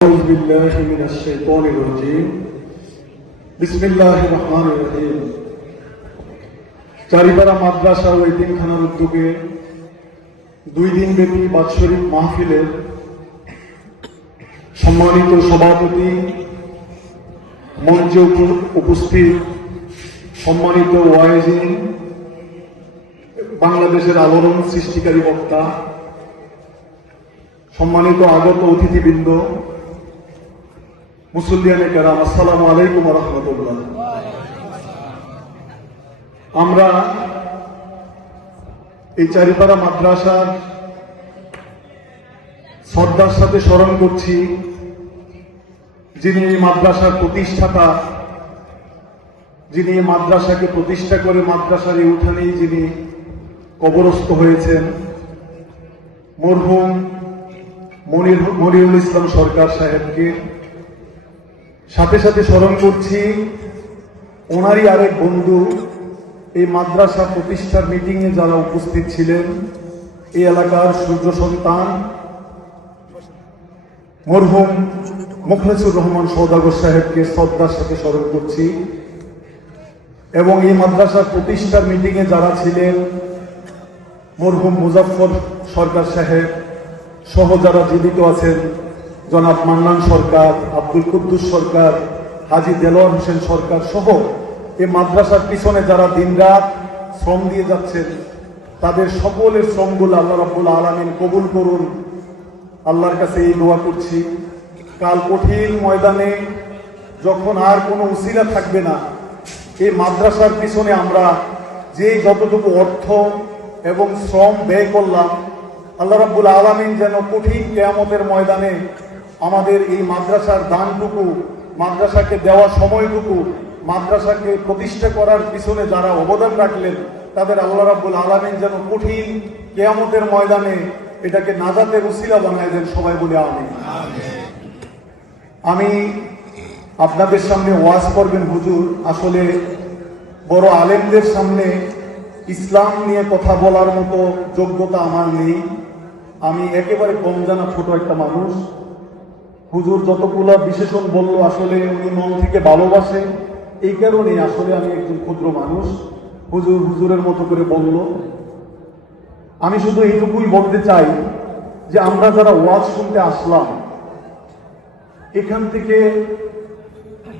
أعوذ بالله من الشيطان الرجيم بسم الله الرحمن الرحيم চারিপাড়া মাদ্রাসা ও এতিমখানার উদ্যোগে 2 দিন ব্যাপী বাৎসরিক মাহফিলের সম্মানিত সভাপতি, মঞ্চে উপস্থিত সম্মানিত ওয়াইজি, বাংলাদেশের আলোড়ন সৃষ্টিকারী বক্তা, সম্মানিত আগত অতিথিবৃন্দ, মুসল্লিয়ানে কেরাম, আসসালামু আলাইকুম ওয়া রাহমাতুল্লাহ। আমরা এই চারিপাড়া মাদ্রাসার শ্রদ্ধার সাথে স্মরণ করছি যিনি এই মাদ্রাসার প্রতিষ্ঠাতা, যিনি এই মাদ্রাসাকে প্রতিষ্ঠা করে মাদ্রাসার এই উঠানেই যিনি কবরস্থ হয়েছেন, মরহুম মনিরুল ইসলাম সরকার সাহেবকে। সাথে সাথে স্মরণ করছি ওনারই আরেক বন্ধু, এই মাদ্রাসা প্রতিষ্ঠার মিটিংয়ে যারা উপস্থিত ছিলেন, এই এলাকার সূর্য সন্তান মরহুম মুখলেসুর রহমান সওদাগর সাহেবকে শ্রদ্ধার সাথে স্মরণ করছি। এবং এই মাদ্রাসার প্রতিষ্ঠার মিটিংয়ে যারা ছিলেন, মরহুম মুজাফফর সরকার সাহেব সহ যারা জীবিত আছেন, জনাব মান্নান সরকার, আব্দুল কুদ্দুস সরকার, হাজী দেলোয়ার হোসেন সরকার সহ এই মাদ্রাসার পিছনে যারা দিনরাত শ্রম দিয়ে যাচ্ছেন, তাদের সকলের শ্রমগুলো আল্লাহ রাব্বুল আলামিন কবুল করুন। আল্লাহর কাছে এই দোয়া করছি, কাল কঠিন ময়দানে যখন আর কোনো উসিলা থাকবে না, এই মাদ্রাসার পিছনে আমরা যে যতটুকু অর্থ এবং শ্রম ব্যয় করলাম, আল্লাহ রাব্বুল আলামিন যেন কঠিন কিয়ামতের ময়দানে আমাদের এই মাদ্রাসার দানটুকু, মাদ্রাসাকে দেওয়া সময়টুকু, মাদ্রাসাকে প্রতিষ্ঠা করার পিছনে যারা অবদান রাখলেন, তাদের আল্লাহ রাব্বুল আলামিন যেন কঠিন কিয়ামতের ময়দানে এটাকে নাজাতের উসিলা বানায় দেন। সবাই বলে আমিন। আমি আপনাদের সামনে ওয়াজ করবেন হুজুর, আসলে বড় আলেমদের সামনে ইসলাম নিয়ে কথা বলার মতো যোগ্যতা আমার নেই। আমি একেবারে কম জানা ছোট একটা মানুষ। হুজুর যতগুলো বিশেষণ বলল, আসলে উনি মন থেকে ভালোবাসেন, এই কারণে আসলে আমি একজন ক্ষুদ্র মানুষ। হুজুরের মতো করে বলল। আমি শুধু এইটুকুই বলতে চাই যে আমরা যারা ওয়াজ শুনতে আসলাম, এখান থেকে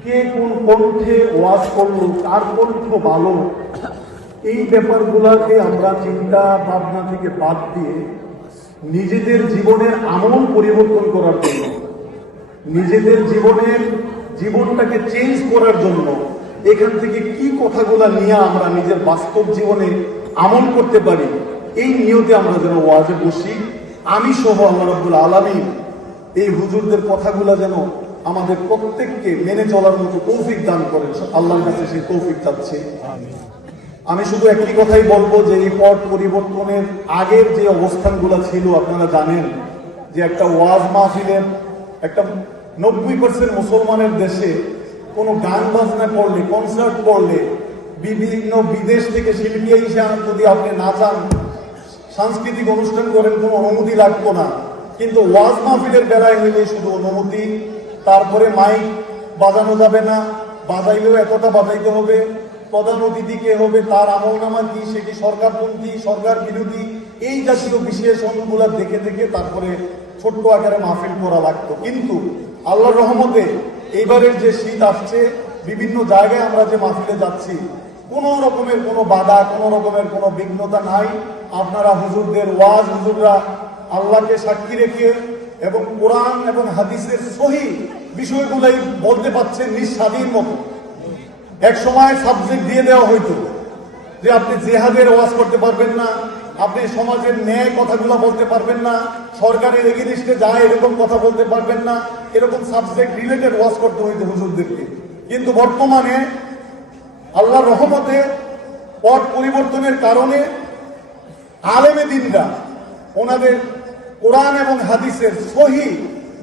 কে কোন কণ্ঠে ওয়াজ করলো, কার কণ্ঠ ভালো, এই ব্যাপারগুলোকে আমরা চিন্তা ভাবনা থেকে বাদ দিয়ে নিজেদের জীবনের আমল পরিবর্তন করার জন্য, নিজেদের জীবনটাকে চেঞ্জ করার জন্য এখান থেকে কি কথাগুলো নিয়ে আমরা নিজের বাস্তব জীবনে আমল করতে পারি, এই নিয়তে আমরা যেন ওয়াজে বসি। আমি সহ আল্লাহ রাব্বুল আলামিন এই হুজুরদের কথাগুলো যেন আমাদের প্রত্যেককে মেনে চলার মতো তৌফিক দান করেন। আল্লাহর কাছে সেই তৌফিক চাচ্ছি। আমি শুধু একটি কথাই বলবো যে এই পট পরিবর্তনের আগের যে অবস্থানগুলো ছিল, আপনারা জানেন যে একটা ওয়াজ মাহফিলের, একটা 90% মুসলমানের দেশে কোনো গান বাজনা করলে, কনসার্ট করলে, বিভিন্ন বিদেশ থেকে শিল্পী এসে যদি আপনি নাচান, সাংস্কৃতিক অনুষ্ঠান করেন, কোনো অনুমতি লাগতো না। কিন্তু ওয়াজ মাহফিলের বেলায় হইলে শুধু অনুমতি, তারপরে মাইক বাজানো যাবে না, বাজাইলেও এতটা বাজাইতে হবে, প্রধান অতিথি কে হবে, তার আমলনামা কি, সে কি সরকারপন্থী, সরকার বিরোধী, এই জাতীয় বিশেষণগুলো দেখে দেখে তারপরে ছোট্ট আকারে মাহফিল করা লাগতো। কিন্তু আল্লাহর রহমতে এইবারের যে শীত আসছে, বিভিন্ন জায়গায় আমরা যে মাহফিলে যাচ্ছি, কোনো রকমের কোনো বাধা, কোনো রকমের কোনো বিঘ্নতা নাই। আপনারা হুজুরদের ওয়াজ, হুজুররা আল্লাহকে সাক্ষী রেখে এবং কোরআন এবং হাদিসের সহি বিষয়গুলাই বলতে পারছেন নিঃস্বাধীন মতো। এক সময় সাবজেক্ট দিয়ে দেওয়া হইতো যে আপনি জিহাদের ওয়াজ করতে পারবেন না, আপনি সমাজের ন্যায় কথাগুলো বলতে পারবেন না, সরকারের এগেনিস্টে যায় এরকম কথা বলতে পারবেন না, এরকম সাবজেক্ট রিলেটেড ওয়াজ করতে হইতো হুজুরদেরকে। কিন্তু বর্তমানে আল্লাহর রহমতে পট পরিবর্তনের কারণে আলেমে দ্বীনরা ওনাদের কোরআন এবং হাদিসের সহি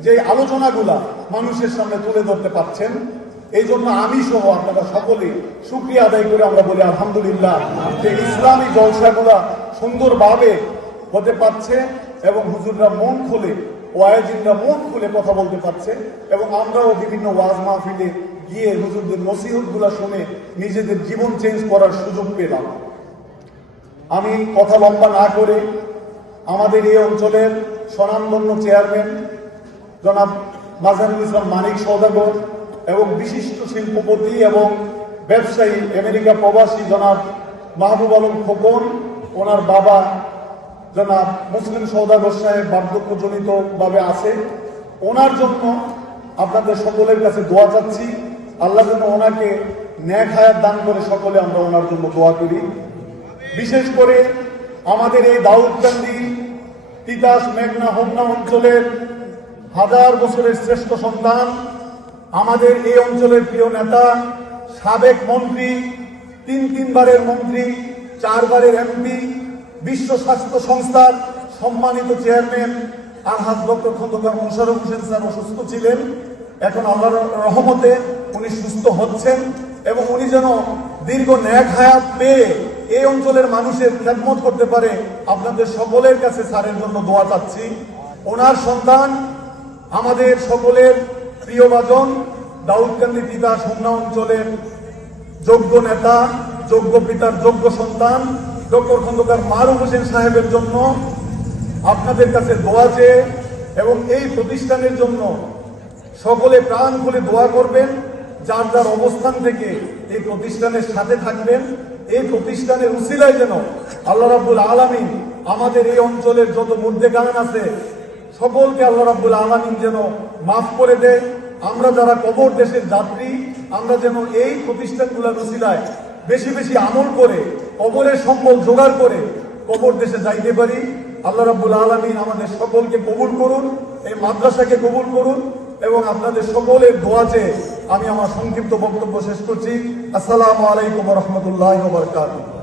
যে আলোচনাগুলা মানুষের সামনে তুলে ধরতে পারছেন। এই জন্য আমি সহ আপনারা সকলে শুকরিয়া আদায় করে আমরা বলি আলহামদুলিল্লাহ যে ইসলামী জলসাগুলা সুন্দরভাবে হতে পারছে এবং হুজুররা মন খুলে ওয়াইজিনরা মুখ খুলে কথা বলতে পারছে এবং আমরাও বিভিন্ন ওয়াজ মাহফিলে গিয়ে হুজুরদের নসিহতগুলো শুনে নিজেদের জীবন চেঞ্জ করার সুযোগ পেলাম। আমি কথা লম্বা না করে আমাদের এই অঞ্চলের স্বনামধন্য চেয়ারম্যান জনাব মাজারুল ইসলাম মানিক সওদাগর এবং বিশিষ্ট শিল্পপতি এবং ব্যবসায়ী আমেরিকা প্রবাসী জনাব মাহবুব আলম খোকন, ওনার বাবা জনাব মুসলিম সওদাগর সাহেব বার্ধক্যজনিত ভাবে আছে, ওনার জন্য আপনাদের সকলের কাছে দোয়া চাচ্ছি। আল্লাহ যেন ওনাকে ন্যাক হায়াত দান করে সকলে আমরা ওনার জন্য দোয়া করি। বিশেষ করে আমাদের এই দাউদকান্দি, তিতাস, মেঘনা, হোমনা অঞ্চলের হাজার বছরের শ্রেষ্ঠ সন্তান, আমাদের এই অঞ্চলের প্রিয় নেতা, সাবেক মন্ত্রী, তিনবারের মন্ত্রী, 4 বারের এমপি, বিশ্ব স্বাস্থ্য সংস্থার সম্মানিত চেয়ারম্যান আলহাজ ডক্টর খন্দকার মোশাররফ হোসেন স্যার অসুস্থ ছিলেন। এখন আল্লাহর রহমতে উনি সুস্থ হচ্ছেন এবং উনি যেন দীর্ঘ ন্যাক হায়াত পেয়ে এই অঞ্চলের মানুষের খেদমত করতে পারে। আপনাদের সকলের কাছে স্যারের জন্য দোয়া চাচ্ছি। ওনার সন্তান আমাদের সকলের প্রিয়ভাজন, দাউদকান্দি তিতাস হোমনা অঞ্চলের যোগ্য নেতা, যোগ্য পিতার যোগ্য সন্তান ডক্টর খন্দকার মারুফ হোসেন সাহেবের জন্য আপনাদের কাছে দোয়া চেয়ে এবং এই প্রতিষ্ঠানের জন্য সকলে প্রাণ খুলে দোয়া করবেন। যার যার অবস্থান থেকে এই প্রতিষ্ঠানের সাথে থাকবেন। এই প্রতিষ্ঠানের উসিলায় যেন আল্লাহ রাব্বুল আলামিন আমাদের এই অঞ্চলের যত মুর্দেগান আছে সকলকে আল্লাহ রাব্বুল আলামিন যেন মাফ করে দেয়। আমরা যারা কবর দেশের যাত্রী, আমরা যেন এই প্রতিষ্ঠানগুলোর উসিলায় বেশি বেশি আমল করে কবরের সম্বল জোগাড় করে কবর দেশে যাইতে পারি। আল্লাহ রাব্বুল আলামিন আমাদের সকলকে কবুল করুন, এই মাদ্রাসাকে কবুল করুন এবং আপনাদের সকলের দোয়া চেয়ে আমি আমার সংক্ষিপ্ত বক্তব্য শেষ করছি। আসসালামু আলাইকুম ওয়া রাহমাতুল্লাহি ওয়া বারাকাতুহু।